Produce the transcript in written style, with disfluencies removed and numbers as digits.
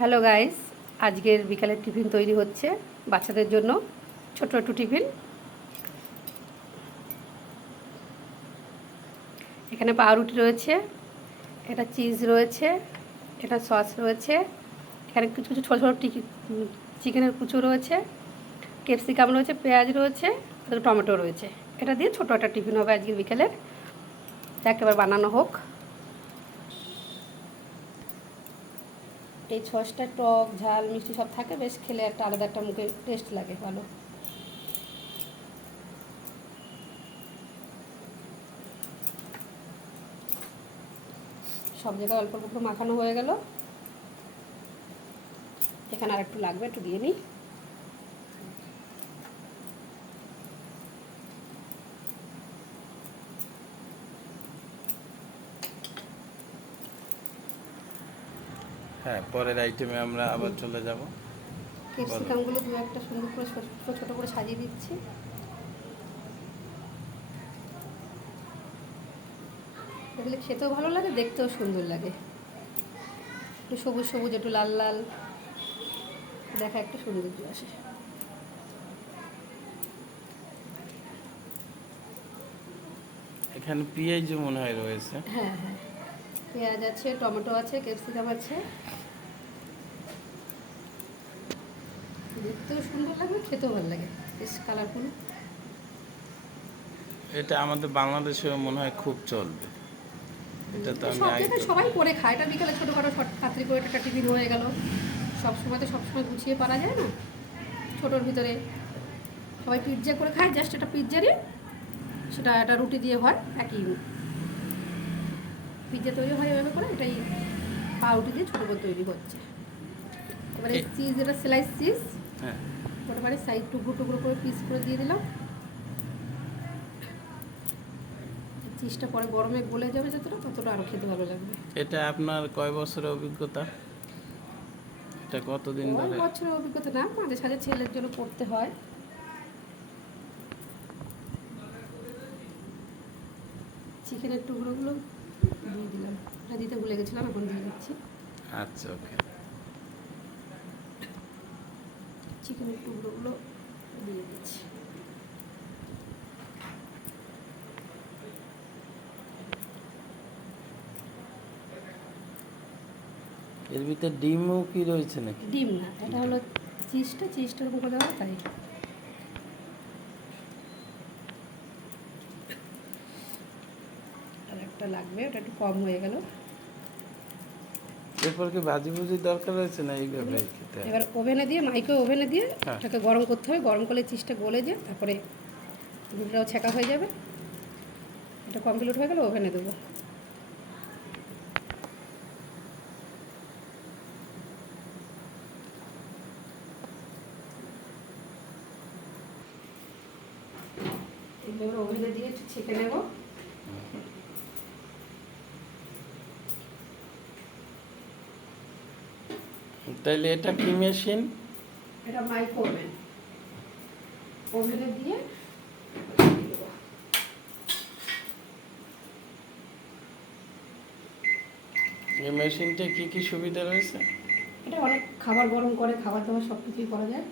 Hello guys, আজকের বিকালের tiffin তৈরি হচ্ছে বাচ্চাদের জন্য। ছোট একটু টিফিন। এখানে পাউরুটি রয়েছে, এটা চিজ রয়েছে, এটা সস রয়েছে, এখানে কিছু কিছু ছোটো ছোটো চিকেনের কুচো রয়েছে, ক্যাপসিকাম রয়েছে, পেঁয়াজ রয়েছে, আর টমেটো রয়েছে। এটা দিয়ে ছোটো একটা টিফিন হবে আজকের বিকেলের। একেবারে বানানো হোক। এই সসটা টক ঝাল মিষ্টি সব থাকে, বেশ খেলে একটা আলাদা একটা মুখে টেস্ট লাগে ভালো। সব জায়গায় অল্প অল্প করে মাখানো হয়ে গেল। এখানে আর একটু লাগবে, একটু দিয়ে নিই। হ্যাঁ, পরের আইটেমে আমরা আবার চলে যাব। ক্যাপসিকামগুলো দু একটা সুন্দর করে ছোটো ছোটো করে সাজিয়ে দিচ্ছি। এগুলো খেতেও ভালো লাগে, দেখতেও সুন্দর লাগে। একটু সবুজ সবুজ, একটু লাল লাল, দেখা একটু সৌন্দর্য আসে। এখানে পেঁয়াজ মনে হয় রয়েছে। হ্যাঁ হ্যাঁ, পেঁয়াজ আছে, টমেটো আছে, ক্যাপসিকাম আছে। দেখতেও সুন্দর লাগবে, খেতেও ভালো লাগে, বেশ কালারফুল। এটা আমাদের বাংলাদেশেও মনে হয় খুব চলবে। এটা তো আমি সব জায়গায় সবাই করে খায়। এটা বিকালে ছোটোখাটো পাত্রি করে একটা টিফিন হয়ে গেল। সবসময় তো সবসময় গুছিয়ে পারা যায় না। ছোটোর ভিতরে সবাই পিৎজা করে খায়, জাস্ট এটা পিৎজারই, সেটা একটা রুটি দিয়ে হয়, একই পিৎজা তৈরি হয় এভাবে করে। এটাই পাউরুটি দিয়ে ছোটো করে তৈরি হচ্ছে। এবারে চিজ, এটা স্লাইস চিজ, হ্যাঁ, ওটা মানে সাইড টুকরো টুকরো করে পিস করে দিয়ে দিলাম। চিজটা পরে গরমে গলে যাবে যতটা, ততটা আরও খেতে ভালো লাগবে। এটা আপনার কয় বছরের অভিজ্ঞতা? এটা কতদিন ধরে? বছরের অভিজ্ঞতা না, মাঝে সাঝে ছেলের জন্য করতে হয়। চিকেনের টুকরোগুলো দিয়ে দিলাম, এটা দিতে ভুলে গেছিলাম, এখন দিয়ে দিচ্ছি। আচ্ছা, ওকে। চিকেনের টুকরোগুলো দিয়ে দিচ্ছি। এর ভিতরে ডিমও কি রয়েছে নাকি? ডিম না, এটা হলো চিজটার উপরে দেওয়া, তাই। আর একটা লাগবে, ওটা একটু কম হয়ে গেল। এরপর কি ভাজি ভুজি দরকার রয়েছে না এইভাবে খেতে? এবার ওভেনে দিয়ে, ওভেনে দিয়ে হ্যাঁ। এটাকে গরম করতে হবে। গরম করলে চিজটা গলে যায়, তারপরে রুটিটাও ছেঁকা হয়ে যাবে। এটা কমপ্লিট হয়ে গেলে ওভেনে দেবো। এবার ওভেনে দিয়ে একটু ছেঁকে নেব। তাইলে এটা কি মেশিন? এটা মাইক্রো ওভেন, ওভেনে দিয়ে এই মেশিনটা কি কি সুবিধা রয়েছে? এটা অনেক খাবার গরম করে, খাবার দাবার সব কিছুই করা যায়।